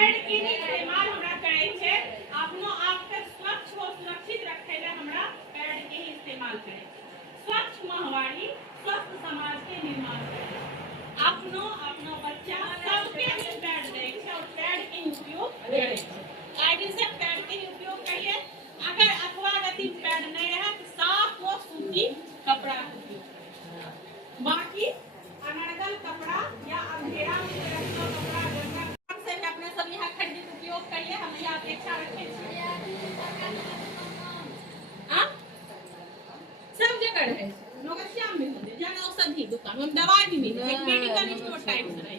Pad के इस्तेमाल हमरा करे छे, अपनो आप के स्वच्छ और सुरक्षित रखे ले हमरा पैड के ही इस्तेमाल करे। स्वच्छ माहवारी स्वस्थ समाज के निर्माण करे। अपनो अपनो बच्चा सबके ही पैड दे छे और पैड के उपयोग करे छे। आगे से पैड के उपयोग करिए। अगर अथवा गति पैड नहीं रहा तो साफ व सूती कपड़ा का उपयोग करें। बाकी अनर्गल कपड़ा या अंधेरा में रखना कपड़ा गंदा से अपने सब यहाँ खरीद उपयोग करिए। हम यहाँ अपेक्षा रखें सब जगह रहे नौकरिया में होते जन औषधि दुकान में दवाई भी मिले एक मेडिकल स्टोर टाइप से रहे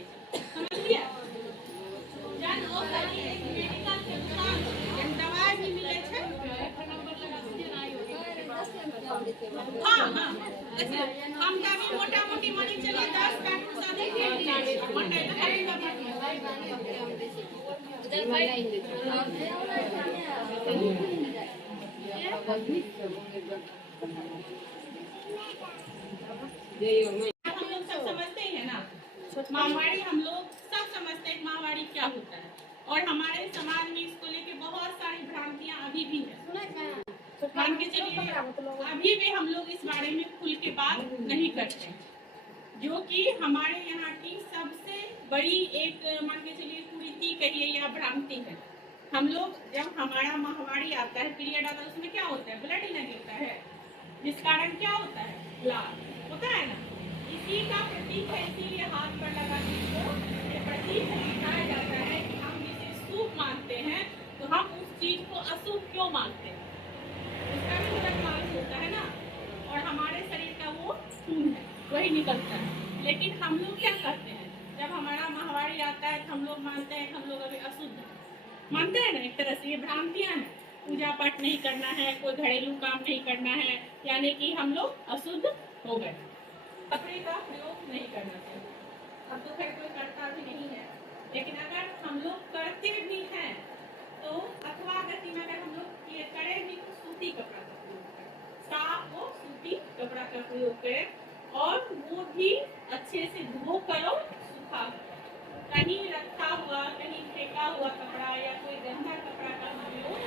समझलिए। जन औषधि एक मेडिकल के दुकान जन दवाई भी मिले छे। हां हां ऐसे हम कभी मोटा मोटी मनी चले 10 पैक औषधि के मोटे खरीद उधर भाई हम लोग सब समझते हैं ना महामारी। हम लोग सब समझते हैं महामारी क्या होता है और हमारे समाज में इसको लेके बहुत सारी भ्रांतियां अभी भी है। मान के चलिए अभी भी हम लोग इस बारे में खुल के बात नहीं करते हैं, जो कि हमारे यहाँ की सबसे बड़ी एक मान के चलिए कुरीति कहिए या भ्रांति है। हम लोग जब हमारा माहवारी आता है पीरियड आता है उसमें क्या होता है ब्लड ही नहीं गिरता है, जिस कारण क्या होता है लाल होता है ना। इसी का प्रतीक है, इसीलिए हाथ पर लगाने को ये प्रतीक दिखाया जाता है कि हम जिसे शुभ मानते हैं तो हम उस चीज को अशुभ क्यों मानते हैं, उसका भी मतलब मालूम होता है ना। और हमारे शरीर का वो खून है वही निकलता है। लेकिन हम लोग क्या करते हैं जब हमारा माहवारी आता है तो हम लोग मानते हैं हम लोग अभी अशुद्ध मानते हैं ना। एक तरह से ये भ्रांतियां हैं। पूजा पाठ नहीं करना है, कोई घरेलू काम नहीं करना है, यानी कि हम लोग अशुद्ध हो गए। कपड़े का प्रयोग नहीं करना चाहिए। अब तो खैर कोई करता भी नहीं है, लेकिन अगर हम लोग करते भी हैं तो अथवा गति में अगर हम लोग ये करें भी तो सूती कपड़ा का प्रयोग करें, साफ हो सूती कपड़ा का प्रयोग करें और वो भी अच्छे से धो करो सुखा करो। कहीं रखा हुआ कहीं फेंका हुआ कपड़ा या कोई गंदा कपड़ा का उपयोग,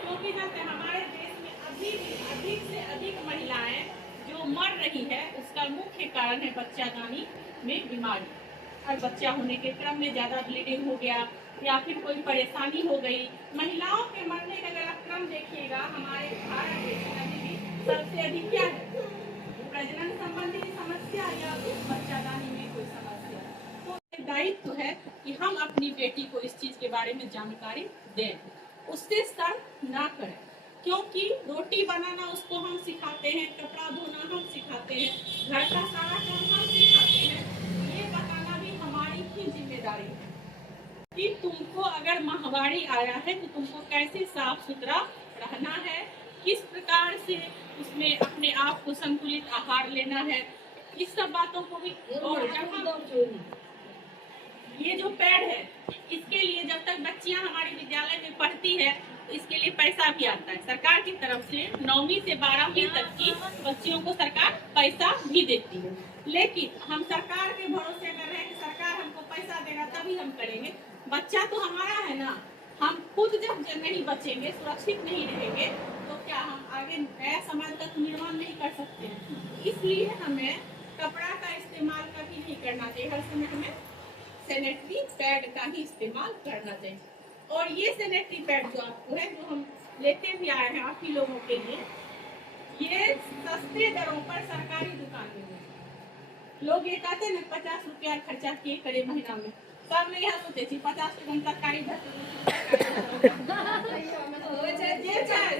क्योंकि जानते हैं हमारे देश में अभी भी अधिक से अधिक महिलाएं जो मर रही है उसका मुख्य कारण है बच्चादानी में बीमारी। और बच्चा होने के क्रम में ज्यादा ब्लीडिंग हो गया या फिर कोई परेशानी हो गई। महिलाओं के मरने का अगर आप क्रम देखिएगा हमारे भारत देश में अभी भी सबसे अधिक क्या है प्रजनन संबंधी समस्या या बच्चादानी में कोई समस्या। तो दायित्व है कि हम अपनी बेटी को इस चीज के बारे में जानकारी दें, उससे सर्व ना करें। क्योंकि रोटी बनाना उसको हम सिखाते हैं, कपड़ा धोना हम सिखाते हैं, घर का सारा काम हम सिखाते हैं। ये बताना भी हमारी ही जिम्मेदारी है कि तुमको अगर माहवारी आया है तो तुमको कैसे साफ सुथरा रहना है, किस प्रकार से उसमें अपने आप को संतुलित आहार लेना है, इस सब बातों को भी। और जब हम ये जो पैड है इसके लिए जब तक बच्चियां हमारे विद्यालय में पढ़ती है इसके लिए पैसा भी आता है सरकार की तरफ से। 9वीं से 12वीं तक की बच्चियों को सरकार पैसा भी देती है। लेकिन हम सरकार के भरोसे कर रहे हैं कि सरकार हमको पैसा देगा तभी हम करेंगे। बच्चा तो हमारा है ना, हम खुद जब नहीं बचेंगे सुरक्षित नहीं रहेंगे तो क्या हम आगे नया समाज का निर्माण नहीं कर सकते हैं। इसलिए हमें कपड़ा का इस्तेमाल कभी नहीं करना चाहिए। हर समय हमें सैनिटरी पैड का ही इस्तेमाल करना चाहिए। और ये सैनिटरी पैड जो आपको है जो हम लेते भी आए हैं आप ही लोगों के लिए, ये सस्ते दरों पर सरकारी दुकान में लोग ये कहते हैं ना 50 रुपया खर्चा किए करे महीना में, सब में यह सोचे 50 रुपया सरकारी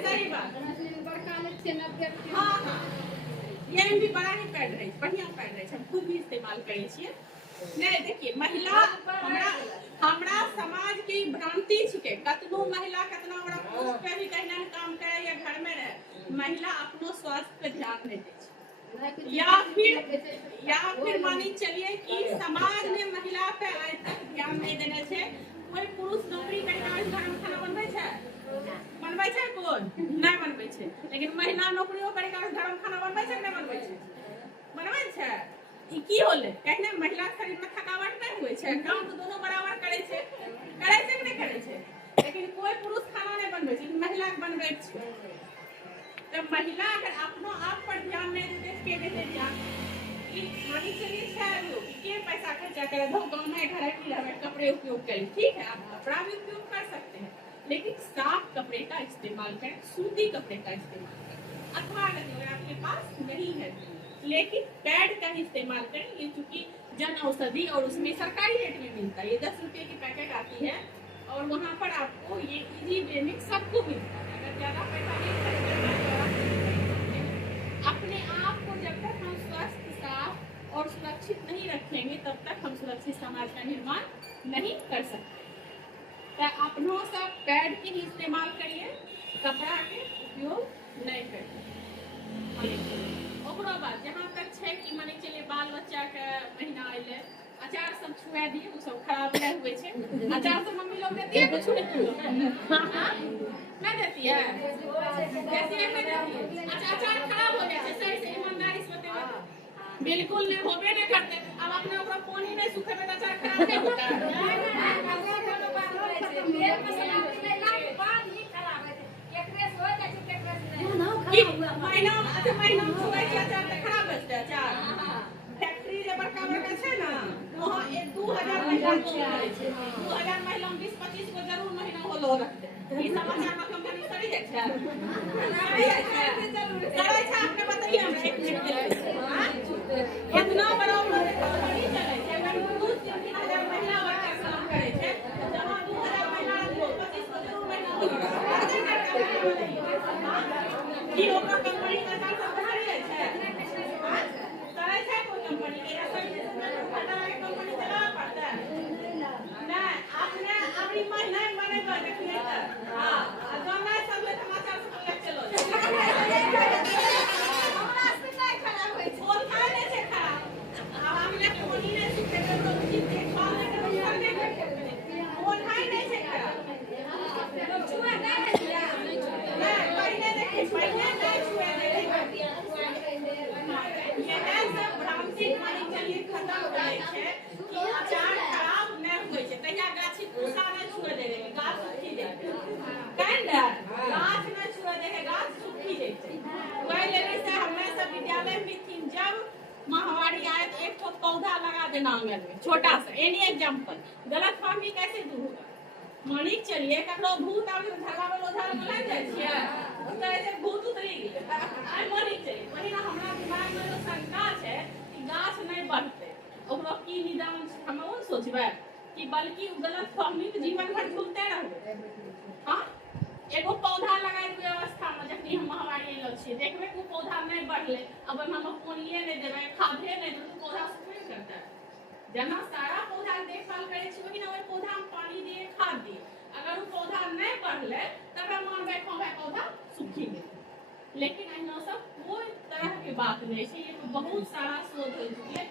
सही बात। हाँ हाँ ये भी बड़ा ही पैड रहे बढ़िया पैड रहे हम खुद भी इस्तेमाल करे छिए। नहीं देखिए महिला हमरा समाज की भ्रांति छिके। कतनो महिला कतना बड़ा पोस्ट पे भी कहीं ना काम करे या घर में रहे, महिला अपनो स्वास्थ्य पे ध्यान नहीं दे या फिर मानी चलिए कि समाज में महिला पे आज तक ध्यान नहीं देने छे। कोई पुरुष नौकरी करे घर में खाना बनबै छै कोन नहीं बनबै छै, लेकिन महिला नौकरियो करे घर में खाना बनबै छै नहीं बनबै छै। ई की होले कहने महिला शरीर में थकावट नहीं हुए छै, काम तो दोनों बराबर करे छै अपना आप पर ध्यान नहीं देते के देते ध्यान कि मानी चलिए शायद लोग के पैसा खर्चा करे धो गाँव में घर की रहे कपड़े उपयोग करें, ठीक है आप कपड़ा भी उपयोग कर सकते हैं, लेकिन साफ कपड़े का इस्तेमाल करें, सूती कपड़े का इस्तेमाल करें। अथवा अगर आपके पास नहीं है लेकिन पैड का इस्तेमाल करें, ये चूंकि जन औषधि और उसमें सरकारी रेट में मिलता है, ये 10 रुपये की पैकेट आती है और वहाँ पर आपको ये इजी वे में सबको मिलता है। अगर ज़्यादा पैसा नहीं खर्च अपने आप को जब तक हम स्वस्थ साफ और सुरक्षित नहीं रखेंगे तब तक हम सुरक्षित समाज का निर्माण नहीं कर सकते। तो अपनों सब पैड के ही इस्तेमाल करिए, कपड़ा के उपयोग नहीं करिए। ओकरो बाद जहाँ तक है कि माने चलिए बाल बच्चा के महीना अइले अचार सब छुआ दिए, वो सब खराब नहीं हुए छे, अचार तो मम्मी लोग देती है कुछ नहीं देती है, देती है नहीं देती है। अच्छा अचार खराब हो जाए सही से ईमानदारी से बताओ, बिल्कुल नहीं होबे नहीं करते। अब आपने ओकरा पानी नहीं सूखे में अचार खराब नहीं होता महीना अच्छा महीना छुआ के अचार खराब होता है। अचार फैक्ट्री जे बड़का बड़का छै ना वहां 2000 महिला 2000 महिला 20-25 गो जरूर महीना होलो रखते। ई समाचार में कंपनी सही जाय छै, सही छै आपने बताइए हमरा इतना बड़ा कंपनी चले छै अगर 2-3 महिला वर्कर काम करे छै जहां 2000 महिला 25 गो जरूर महीना होलो की ओकर कंपनी का काम सब सही जाय छै। सही छै कोई कंपनी के असली कंपनी चला पड़ता है नहीं आपने अभी महीना बनेगा देखिए तो हां दोनों सब ले समाचार सब ले चलो हमरा से नहीं खराब होय छै और खाए नहीं छै खराब। अब हमने पानी नहीं सूखे तो चीज देखभाल नहीं करते वो खाए नहीं छै खराब छुआ नहीं पहले देखिए पहले नहीं छुआ ये सब भ्रांति मानी चलिए खत्म करे छै कि अचार खराब नहीं होय छै तहिया गाछी पूसा नहीं छुए दे रे गाछ सूखी जाय कांडा गाछ नहीं छुए दे गाछ सूखी जाय छै। वही लेने से हमने सब विद्यालय में थी जब महामारी आए तो एक पौधा लगा देना आंगन में छोटा सा, एनी एग्जांपल गलतफहमी कैसे दूर होगा। मानी चलिए ककरो भूत आवे धरला वाला उधार में लग जाय छै तो ऐसे भूत उतरी गेल आई मानी चलिए वही ना हमरा दिमाग में जो शंका छै कि गाछ नहीं बढ़ते ओकरो की निदान हम वो सोचबे कि बल्कि गलत फहमी के जीवन भर झूलते रहबे। हां एगो पौधा लगाए के व्यवस्था में जखनी हम महामारी एलो छी देखबे को पौधा नहीं बढ़ले अब हम पानिए नहीं देबे खादे नहीं देबे पौधा सूखे करता है। जना सारा पौधा देखभाल करे छी वही ना ओइ पौधा में पानी दिए खाद दिए, अगर वो पौधा नहीं बढ़ले तब हम मानबे पौधा सूखी गेल। लेकिन एहनो सब कोई तरह के बात नहीं छै, ये बहुत सारा शोध हो चुके